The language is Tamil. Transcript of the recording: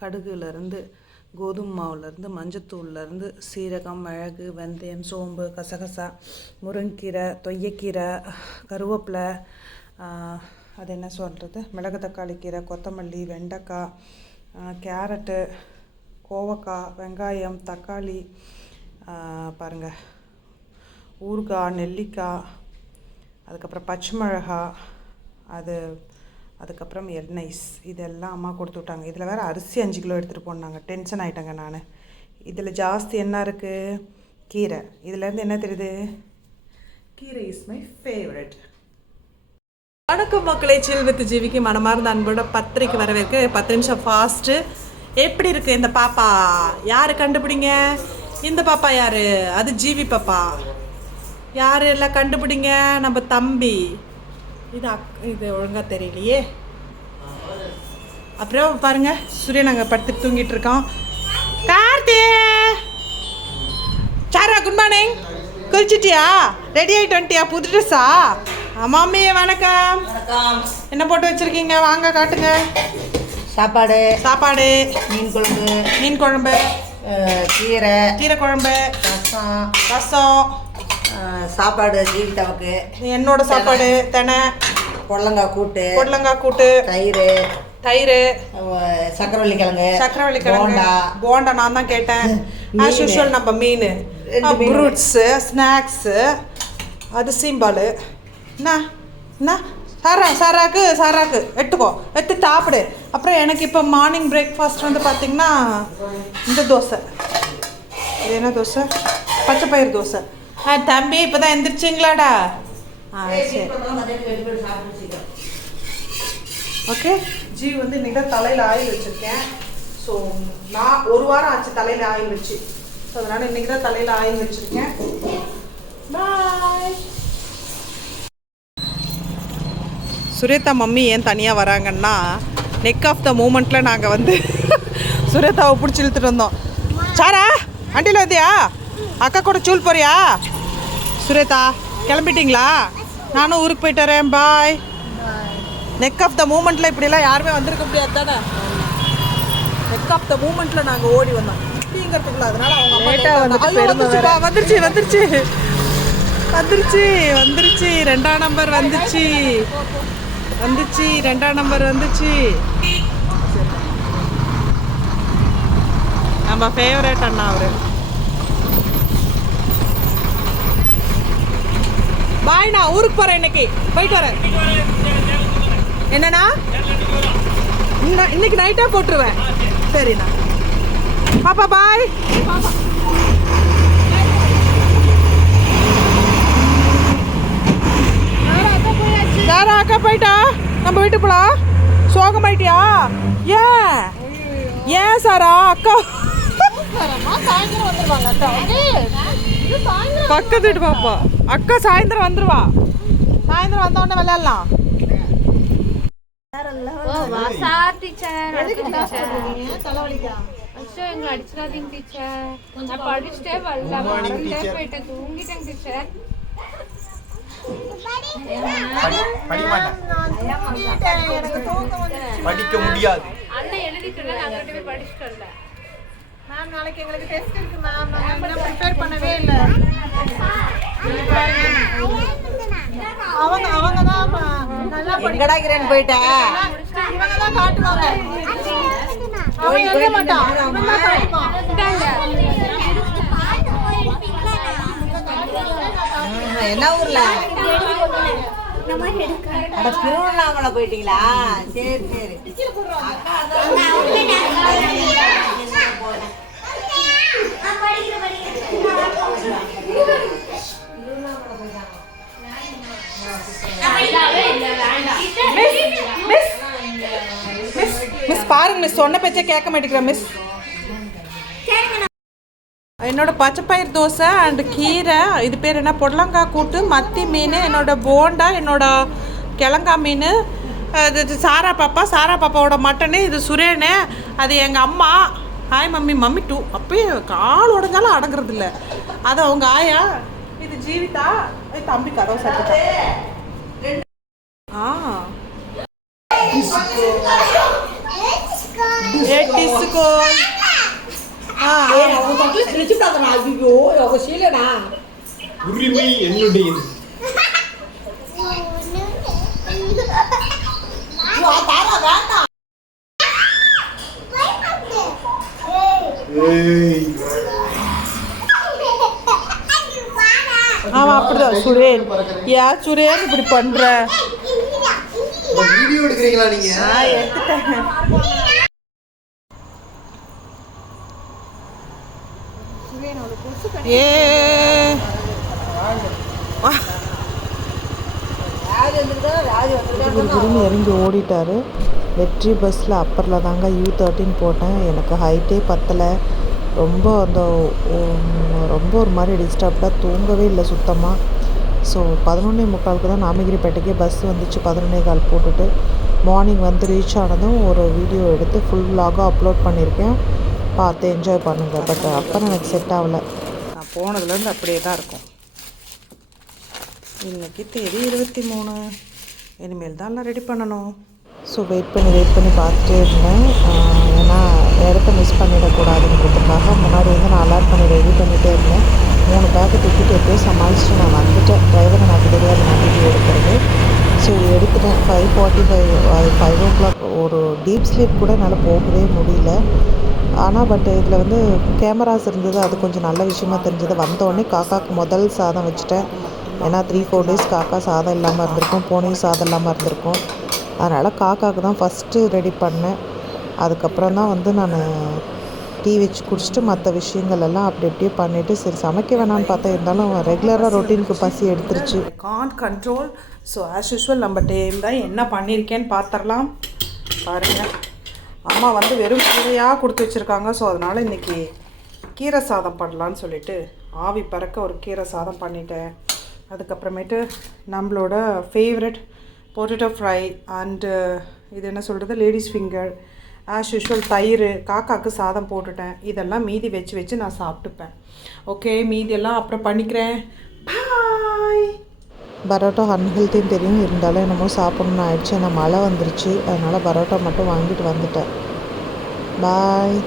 கடுகுலேருந்து கோதுமை மாவுலேருந்து மஞ்சத்தூள்லேருந்து சீரகம், மிளகு, வெந்தயம், சோம்பு, கசகசா, முருங்கீரை, தொய்யக்கீரை, கருவேப்பிலை, அது என்ன சொல்கிறது, மிளகு தக்காளி கீரை, கொத்தமல்லி, வெண்டைக்காய், கேரட்டு, கோவக்காய், வெங்காயம், தக்காளி, பாருங்கள், ஊறுகாய், நெல்லிக்காய், அதுக்கப்புறம் பச்சை மிளகா, அதுக்கப்புறம் எண்ணெய், இதெல்லாம் அம்மா கொடுத்து விட்டாங்க. இதில் வேறு அரிசி 5 கிலோ எடுத்துகிட்டு போனாங்க. டென்ஷன் ஆகிட்டேங்க நான். இதில் ஜாஸ்தி என்ன இருக்குது? கீரை. இதுலேருந்து என்ன தெரியுது? கீரை இஸ் மை ஃபேவரட். வணக்கம் மக்களே, சில் வித் ஜீவிக்கு மனமார்ந்த அன்போட பத்திரிக்கை வரவேற்கு 10 நிமிஷம் ஃபாஸ்ட்டு. எப்படி இருக்குது இந்த பாப்பா? யார் கண்டுபிடிங்க? இந்த பாப்பா யார்? அது ஜீவி பாப்பா. யார் எல்லாம் கண்டுபிடிங்க? நம்ம தம்பி. இது ஒழுங்காக தெரியலையே. அப்புறம் பாருங்க, சூரியன் நாங்கள் படுத்துட்டு தூங்கிட்டு இருக்கோம். கார்த்தி, சாரா, குட் மார்னிங். குளிச்சிட்டியா? ரெடி ஆகிட்டு வந்துட்டியா? புது ட்ரெஸ்ஸா? மாமி வணக்கம். என்ன போட்டு வச்சுருக்கீங்க? வாங்க காட்டுங்க. சாப்பாடு, மீன் குழம்பு, கீரை குழம்பு, ரசம், சாப்பாடு ஜீவிதாவுக்கு. என்னோட சாப்பாடு தெனை, பொடலங்காய் கூட்டு, தயிர், சக்கரவள்ளி கிழங்கு, போண்டா. நான் தான் கேட்டேன். ஆஸ் யூஷுவல் நம்ம மீன், ஃப்ரூட்ஸு, ஸ்நாக்ஸு, அது சீம்பால். என்ன சாராக்கு எடுத்து சாப்பிடு. அப்புறம் எனக்கு இப்போ மார்னிங் பிரேக்ஃபாஸ்ட் வந்து பார்த்திங்கன்னா இந்த தோசை. இது என்ன தோசை? பச்சை பயிர் தோசை. தம்பி இப்போ தான் எந்திரிச்சிங்களாடா? சரி, ஓகே. ஜி வந்து இன்றைக்கி தான் தலையில் ஆயில் வச்சுருக்கேன். ஸோ நான் ஒரு வாரம் ஆச்சு தலையில் ஆயில் வச்சு. ஸோ அதனால் இன்றைக்கி தான் தலையில் ஆயில் வச்சுருக்கேன். பாய். சுரேதா மம்மி ஏன் தனியாக வராங்கன்னா, நெக் ஆஃப் த மூமெண்ட்டில் நாங்கள் வந்து சுரேதாவை பிடிச்சி இழுத்துட்டு வந்தோம். சாரா, வண்டியில் வந்தியா? அக்கா கூட சூல் போறியா? சுரேதா கிளம்பிட்டீங்களா? நானும் ஊருக்கு போயிட்டு வரேன். பாய். நெக் ஆஃப் த மூமெண்ட்டில் இப்படிலாம் யாருமே வந்திருக்க முடியாது தானே. நெக் ஆஃப் த மூமெண்ட்டில் நாங்கள் ஓடி வந்தோம் இப்படிங்கிறதுக்குள்ள. அதனால அவங்க வந்துருச்சு 2ஆம் நம்பர் வந்துச்சு. 2ஆம் நம்பர் வந்துச்சு. நம்ம ஃபேவரட் அண்ணா அவரு. பாய், நான் ஊருக்கு போகிறேன். இன்னைக்கு போயிட்டு வரேன். என்னண்ணா? இன்னைக்கு நைட்டாக போட்டுருவேன். சரிண்ணா. பாப்பா பாய். சாரா அக்கா போயிட்டா? நம்ம வீட்டு போலாம். சோகமாயிட்டியா? ஏன் சாரா? அக்கா பக்கத்து வீட்டு பாப்பா. அக்கா சாயந்தரம் வந்துருவா. சாயந்தரம் வந்த உடனே விளையாடலாம். படிக்க முடியாது. மேம், நாளைக்கு எங்களுக்கு டெஸ்ட் இருக்கு மேம். நாங்கள் இன்னும் ப்ரிப்பேர் பண்ணவே இல்லை. அவங்க தான் நல்லா படிக்கிறான்னு போயிட்டா. இவங்க தான் காட்டுவாங்க. அவன் எழுத மாட்டான். என்ன ஊர்ல? திருவண்ணாமலை போயிட்டீங்களா? சரி. மிஸ் பாருங்க மிஸ், சொன்ன பேச்சே கேட்க மாட்டேங்கிறேன் மிஸ். என்னோட பச்சைப்பயிர் தோசை அண்ட் கீரை, இது பேர் என்ன, பொடலங்காய் கூட்டு, மத்தி மீன், என்னோட போண்டா, என்னோட கிழங்கா மீன், இது சாரா பாப்பாவோட மட்டனு, இது சுரேனு, அது எங்கள் அம்மா. ஹாய் மம்மி டூ. அப்பயே கால் உடஞ்சாலும் அடங்குறது இல்லை. அது அவங்க ஆயா. இது ஜீவிதா. தம்பி கதவை சட்டா. டிஸ்கோ உரிமை என்னுடையது. ஏய், ஆமாம் அப்படிதான் சுரேன். ஏன் சுரேன் இப்படி பண்ற? வீடியோ எடுக்கிறீங்களா நீங்க? ஏ குருன்னு இறங்கி ஓடிட்டாரு. வெற்றி பஸ்ஸில் அப்பரில் தாங்க U13 போட்டேன். எனக்கு ஹைட்டே பத்தலை. ரொம்ப அந்த ரொம்ப ஒரு மாதிரி டிஸ்டர்ப்டாக தூங்கவே இல்லை சுத்தமாக. ஸோ 11:45 தான் நாமகிரிப்பேட்டைக்கே பஸ் வந்துச்சு. 11:15 போட்டுட்டு மார்னிங் வந்து ரீச் ஆனதும் ஒரு வீடியோ எடுத்து ஃபுல் vlog-ஆ அப்லோட் பண்ணியிருக்கேன். பார்த்து என்ஜாய் பண்ணுங்கள். பட் அப்போ எனக்கு செட் ஆகலை. நான் போனதுலேருந்து அப்படியே தான் இருக்கும். இன்றைக்கி தேதி 23. இனிமேல் தான் எல்லாம் ரெடி பண்ணணும். ஸோ வெயிட் பண்ணி பார்த்துட்டே இருந்தேன். ஏன்னா இடத்த மிஸ் பண்ணிடக்கூடாதுன்றதுக்காக முன்னாடி வந்து நான் அலாட் பண்ணி ரெடி பண்ணிகிட்டே இருந்தேன். 3 பேக்கு தூக்கிட்டு எப்படியோ சமாளிச்சுட்டு நான் வந்துட்டேன். டிரைவரை எனக்கு தெரியாது நான் வீடியோ எடுக்கிறது. ஸோ எடுத்துட்டேன். 5:45 o'clock ஒரு டீப் ஸ்லீப் கூட என்னால் போகவே முடியல. ஆனால் பட் இதில் வந்து கேமராஸ் இருந்தது. அது கொஞ்சம் நல்ல விஷயமா தெரிஞ்சது. வந்தோடனே காக்காவுக்கு முதல் சாதம் வச்சுட்டேன். ஏன்னா 3-4 days காக்கா சாதம் இல்லாமல் இருந்திருக்கும், பூனையும் சாதம் இல்லாமல் இருந்திருக்கும். அதனால் காக்காவுக்கு தான் ஃபஸ்ட்டு ரெடி பண்ணேன். அதுக்கப்புறம் தான் வந்து நான் டீ வச்சு குடிச்சிட்டு மற்ற விஷயங்கள் எல்லாம் அப்படி அப்படியே பண்ணிவிட்டு சரி சமைக்க வேணான்னு பார்த்தா இருந்தாலும் ரெகுலராக ரொட்டீனுக்கு பசி எடுத்துருச்சு. கான் கண்ட்ரோல். ஸோ ஆஸ் யூஷுவல் நம்ம டேம் தான் என்ன பண்ணியிருக்கேன்னு பார்த்துடலாம். பாருங்கள், அம்மா வந்து வெறும் கீரையாக கொடுத்து வச்சுருக்காங்க. ஸோ அதனால் இன்றைக்கி கீரை சாதம் பண்ணலான்னு சொல்லிவிட்டு ஆவி பறக்க ஒரு கீரை சாதம் பண்ணிட்டேன். அதுக்கப்புறமேட்டு நம்மளோட ஃபேவரட் பொட்டேட்டோ ஃப்ரை அண்டு இது என்ன சொல்கிறது லேடிஸ் ஃபிங்கர், ஆஸ் யூஷுவல் தயிர், காக்காவுக்கு சாதம் போட்டுட்டேன். இதெல்லாம் மீதி வச்சு நான் சாப்பிட்டுப்பேன். ஓகே, மீதியெல்லாம் அப்புறம் பண்ணிக்கிறேன். பாய். பரோட்டா அன்ஹெல்த்தின்னு தெரியும், இருந்தாலும் என்னமோ சாப்பிட்ணுன்னு ஆயிடுச்சு. ஏன்னா மழை வந்துருச்சு. அதனால் பரோட்டா மட்டும் வாங்கிட்டு வந்துட்டேன். பாய்.